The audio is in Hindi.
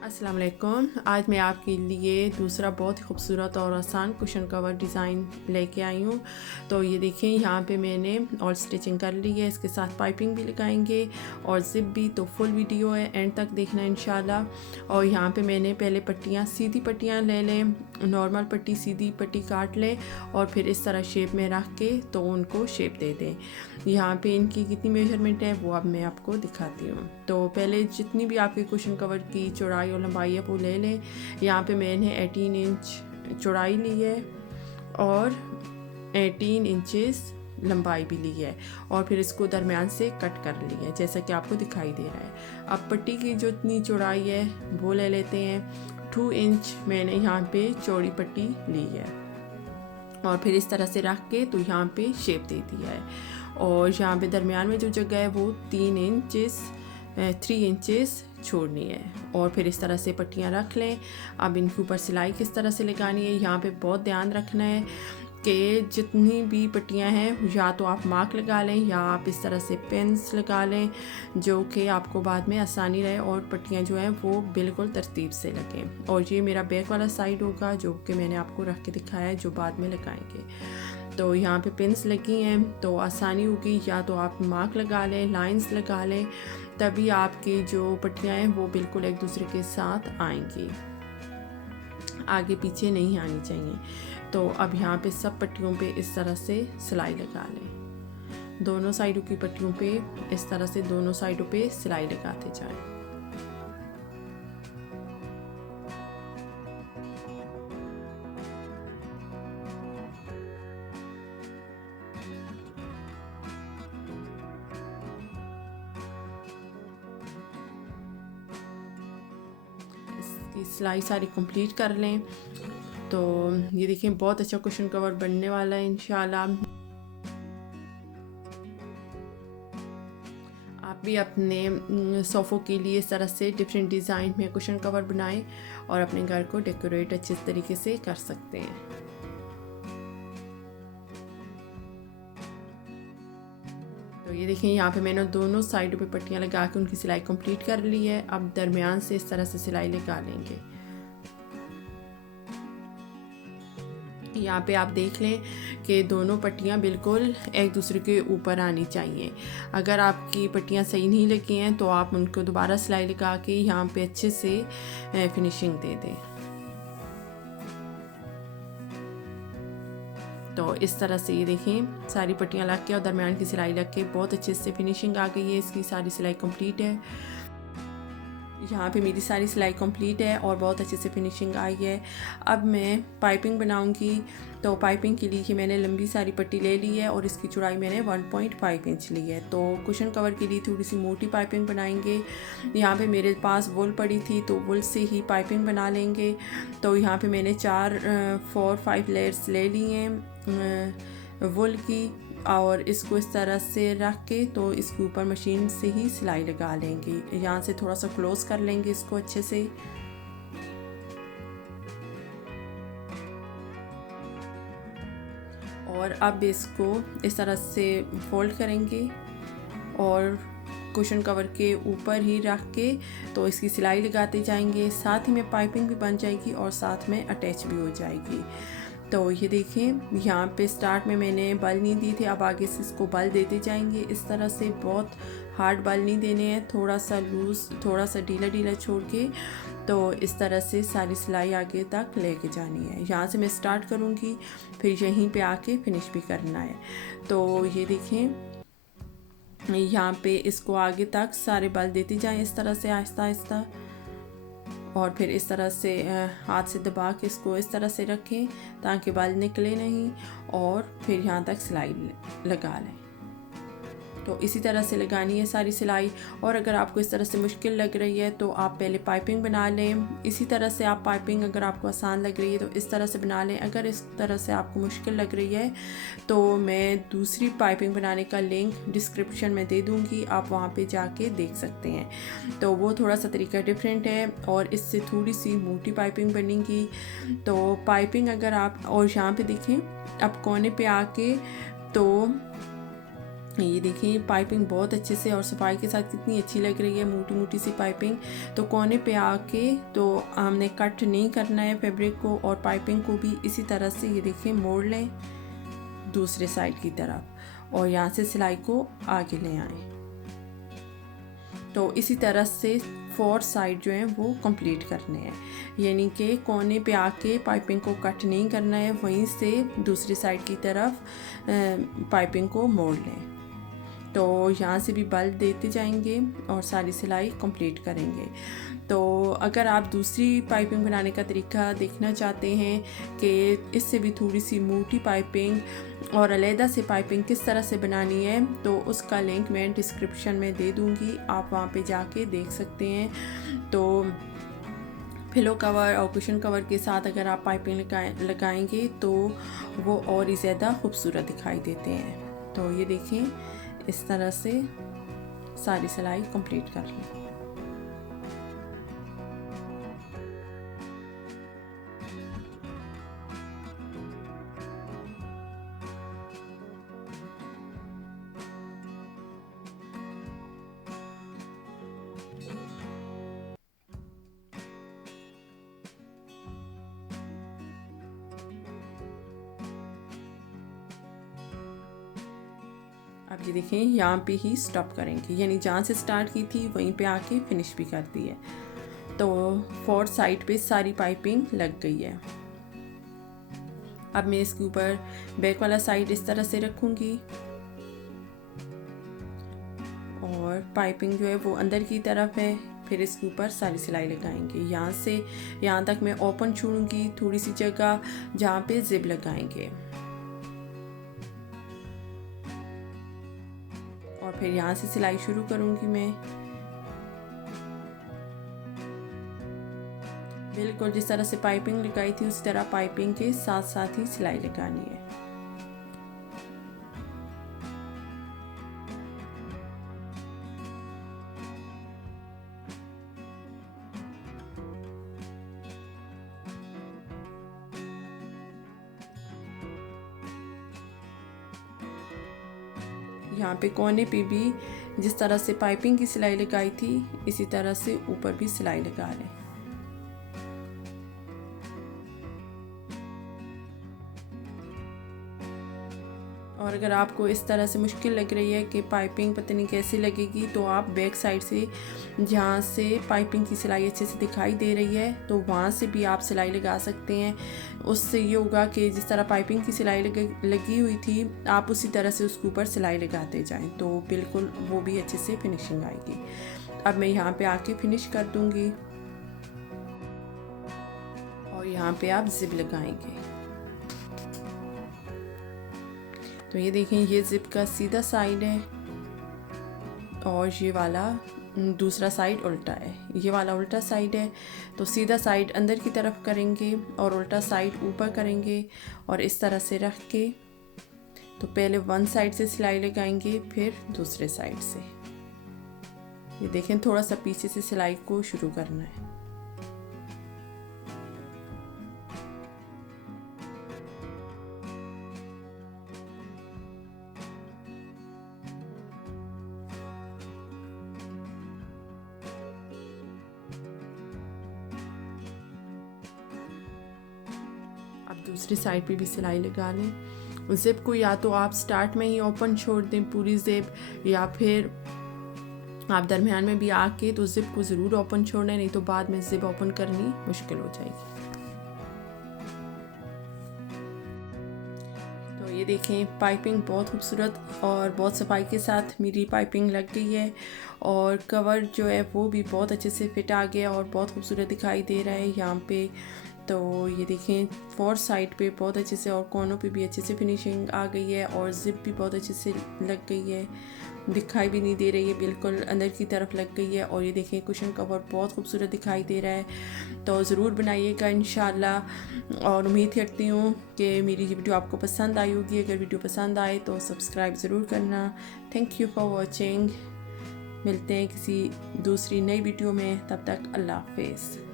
अस्सलाम वालेकुम। आज मैं आपके लिए दूसरा बहुत ही खूबसूरत और आसान कुशन कवर डिज़ाइन लेके आई हूँ। तो ये देखें, यहाँ पे मैंने और स्टिचिंग कर ली है, इसके साथ पाइपिंग भी लगाएंगे और ज़िप भी। तो फुल वीडियो है, एंड तक देखना इंशाल्लाह। और यहाँ पे मैंने पहले पट्टियाँ, सीधी पट्टियाँ ले लें, नॉर्मल पट्टी सीधी पट्टी काट लें और फिर इस तरह शेप में रख के तो उनको शेप दे दें। यहाँ पे इनकी कितनी मेजरमेंट है वो अब मैं आपको दिखाती हूँ। तो पहले जितनी भी आपकी कुशन कवर की चौड़ाई और लंबाई है वो ले लें। यहाँ पे मैंने 18 इंच चौड़ाई ली है और 18 इंचेस लंबाई भी ली है और फिर इसको दरमियान से कट कर लिया है जैसा कि आपको दिखाई दे रहा है। अब पट्टी की जो इतनी चौड़ाई है वो ले लेते हैं। 2 इंच मैंने यहाँ पे चौड़ी पट्टी ली है और फिर इस तरह से रख के तो यहाँ पे शेप दे दिया है। और यहाँ पे दरमियान में जो जगह है वो 3 इंचेस छोड़नी है और फिर इस तरह से पट्टियाँ रख लें। अब इनके ऊपर सिलाई किस तरह से लगानी है, यहाँ पे बहुत ध्यान रखना है कि जितनी भी पट्टियाँ हैं या तो आप मार्क लगा लें या आप इस तरह से पेंस लगा लें, जो कि आपको बाद में आसानी रहे और पट्टियाँ जो हैं वो बिल्कुल तरतीब से लगें। और ये मेरा बैक वाला साइड होगा जो कि मैंने आपको रख के दिखाया है, जो बाद में लगाएंगे। तो यहाँ पे पिन्स लगी हैं तो आसानी होगी, या तो आप मार्क लगा लें, लाइंस लगा लें, तभी आपकी जो पट्टियाँ हैं वो बिल्कुल एक दूसरे के साथ आएंगी, आगे पीछे नहीं आनी चाहिए। तो अब यहाँ पे सब पट्टियों पे इस तरह से सिलाई लगा लें। दोनों साइडों की पट्टियों पे इस तरह से दोनों साइडों पे सिलाई लगाते जाएं। इसकी सिलाई सारी कंप्लीट कर लें। तो ये देखें, बहुत अच्छा कुशन कवर बनने वाला है इंशाल्लाह। आप भी अपने सोफ़ों के लिए इस तरह से डिफरेंट डिज़ाइन में कुशन कवर बनाएं और अपने घर को डेकोरेट अच्छे तरीके से कर सकते हैं। तो ये देखें, यहाँ पे मैंने दोनों साइडों पे पट्टियाँ लगा के उनकी सिलाई कंप्लीट कर ली है। अब दरमियान से इस तरह से सिलाई लगा लेंगे। यहाँ पे आप देख लें कि दोनों पट्टियाँ बिल्कुल एक दूसरे के ऊपर आनी चाहिए। अगर आपकी पट्टियाँ सही नहीं लगी हैं तो आप उनको दोबारा सिलाई लगा के यहाँ पे अच्छे से फिनिशिंग दे दें। तो इस तरह से ये देखें, सारी पट्टियाँ लग के और दरमियान की सिलाई लग के बहुत अच्छे से फिनिशिंग आ गई है। इसकी सारी सिलाई कंप्लीट है। यहाँ पे मेरी सारी सिलाई कंप्लीट है और बहुत अच्छे से फिनिशिंग आई है। अब मैं पाइपिंग बनाऊंगी। तो पाइपिंग के लिए मैंने लंबी सारी पट्टी ले ली है और इसकी चौड़ाई मैंने 1.5 इंच ली है। तो कुशन कवर के लिए थोड़ी सी मोटी पाइपिंग बनाएंगे। यहाँ पे मेरे पास वुल पड़ी थी तो वुल से ही पाइपिंग बना लेंगे। तो यहाँ पे मैंने 4-5 लेयर्स ले ली हैं वुल की और इसको इस तरह से रख के तो इसके ऊपर मशीन से ही सिलाई लगा लेंगे। यहाँ से थोड़ा सा क्लोज कर लेंगे इसको अच्छे से। और अब इसको इस तरह से फोल्ड करेंगे और कुशन कवर के ऊपर ही रख के तो इसकी सिलाई लगाते जाएंगे। साथ ही में पाइपिंग भी बन जाएगी और साथ में अटैच भी हो जाएगी। तो ये देखें, यहाँ पे स्टार्ट में मैंने बल नहीं दी थी, अब आगे से इसको बल देते जाएंगे। इस तरह से बहुत हार्ड बल नहीं देने हैं, थोड़ा सा लूज़, थोड़ा सा ढीला ढीला छोड़ के तो इस तरह से सारी सिलाई आगे तक लेके जानी है। यहाँ से मैं स्टार्ट करूँगी, फिर यहीं पे आके फिनिश भी करना है। तो ये देखें, यहाँ पे इसको आगे तक सारे बल देते जाएं इस तरह से आहिस्ता आहिस्ता और फिर इस तरह से हाथ से दबा के इसको इस तरह से रखें ताकि बाल निकले नहीं और फिर यहाँ तक सिलाई लगा लें। तो इसी तरह से लगानी है सारी सिलाई। और अगर आपको इस तरह से मुश्किल लग रही है तो आप पहले पाइपिंग बना लें। इसी तरह से आप पाइपिंग अगर आपको आसान लग रही है तो इस तरह से बना लें। अगर इस तरह से आपको मुश्किल लग रही है तो मैं दूसरी पाइपिंग बनाने का लिंक डिस्क्रिप्शन में दे दूँगी, आप वहाँ पे जाके देख सकते हैं। तो वो थोड़ा सा तरीका डिफरेंट है और इससे थोड़ी सी मोटी पाइपिंग बनेगी। तो पाइपिंग अगर आप, और यहाँ पे देखें, अब कोने पे आके तो ये देखिए पाइपिंग बहुत अच्छे से और सफाई के साथ कितनी अच्छी लग रही है, मोटी मोटी सी पाइपिंग। तो कोने पे आके तो हमने कट नहीं करना है फैब्रिक को, और पाइपिंग को भी इसी तरह से ये देखिए मोड़ लें दूसरे साइड की तरफ, और यहाँ से सिलाई को आगे ले आएँ। तो इसी तरह से 4 साइड जो हैं वो कंप्लीट करने हैं, यानी कि कोने पे आके पाइपिंग को कट नहीं करना है, वहीं से दूसरी साइड की तरफ पाइपिंग को मोड़ लें। तो यहाँ से भी बल्ब देते जाएंगे और सारी सिलाई कंप्लीट करेंगे। तो अगर आप दूसरी पाइपिंग बनाने का तरीका देखना चाहते हैं कि इससे भी थोड़ी सी मोटी पाइपिंग और अलहदा से पाइपिंग किस तरह से बनानी है, तो उसका लिंक मैं डिस्क्रिप्शन में दे दूँगी, आप वहाँ पे जाके देख सकते हैं। तो पिलो कवर और कुशन कवर के साथ अगर आप पाइपिंग लगाएंगे तो वो और ही ज़्यादा खूबसूरत दिखाई देते हैं। तो ये देखें इस तरह से सारी सिलाई कंप्लीट कर लें। अब ये देखें यहाँ पे ही स्टॉप करेंगे, यानी जहाँ से स्टार्ट की थी वहीं पे आके फिनिश भी कर दी है। तो 4 साइड पे सारी पाइपिंग लग गई है। अब मैं इसके ऊपर बैक वाला साइड इस तरह से रखूँगी और पाइपिंग जो है वो अंदर की तरफ है, फिर इसके ऊपर सारी सिलाई लगाएंगे। यहाँ से यहाँ तक मैं ओपन छोड़ूंगी, थोड़ी सी जगह जहाँ पे जिप लगाएंगे, और फिर यहाँ से सिलाई शुरू करूँगी मैं। बिल्कुल जिस तरह से पाइपिंग लगाई थी उसी तरह पाइपिंग के साथ साथ ही सिलाई लगानी है। यहाँ पे कोने पे भी जिस तरह से पाइपिंग की सिलाई लगाई थी इसी तरह से ऊपर भी सिलाई लगा लें। और अगर आपको इस तरह से मुश्किल लग रही है कि पाइपिंग पता नहीं कैसे लगेगी, तो आप बैक साइड से जहाँ से पाइपिंग की सिलाई अच्छे से दिखाई दे रही है तो वहाँ से भी आप सिलाई लगा सकते हैं। उससे ये होगा कि जिस तरह पाइपिंग की सिलाई लगी हुई थी आप उसी तरह से उसके ऊपर सिलाई लगाते जाएं, तो बिल्कुल वो भी अच्छे से फिनिशिंग आएगी। अब मैं यहाँ पे आके फिनिश कर दूँगी और यहाँ पे आप जिप लगाएंगे। तो ये देखें ये जिप का सीधा साइड है और ये वाला दूसरा साइड उल्टा है, ये वाला उल्टा साइड है। तो सीधा साइड अंदर की तरफ करेंगे और उल्टा साइड ऊपर करेंगे और इस तरह से रख के तो पहले वन साइड से सिलाई लगाएंगे फिर दूसरे साइड से। ये देखें थोड़ा सा पीछे से सिलाई को शुरू करना है। अब दूसरी साइड पे भी सिलाई लगा लें। जिप को या तो आप स्टार्ट में ही ओपन छोड़ दें पूरी जिप, या फिर आप दरमियान में भी आके तो जिप को ज़रूर ओपन छोड़ना है, नहीं तो बाद में जिप ओपन करनी मुश्किल हो जाएगी। तो ये देखें पाइपिंग बहुत खूबसूरत और बहुत सफाई के साथ मेरी पाइपिंग लग गई है और कवर जो है वो भी बहुत अच्छे से फिट आ गया और बहुत खूबसूरत दिखाई दे रहा है यहाँ पे। तो ये देखें 4 साइड पे बहुत अच्छे से और कोनों पे भी अच्छे से फिनिशिंग आ गई है और जिप भी बहुत अच्छे से लग गई है, दिखाई भी नहीं दे रही है, बिल्कुल अंदर की तरफ लग गई है। और ये देखें कुशन कवर बहुत खूबसूरत दिखाई दे रहा है। तो ज़रूर बनाइएगा इंशाल्लाह, और उम्मीद करती हूँ कि मेरी ये वीडियो आपको पसंद आई होगी। अगर वीडियो पसंद आए तो सब्सक्राइब ज़रूर करना। Thank you for watching. मिलते हैं किसी दूसरी नई वीडियो में, तब तक अल्लाह हाफिज़।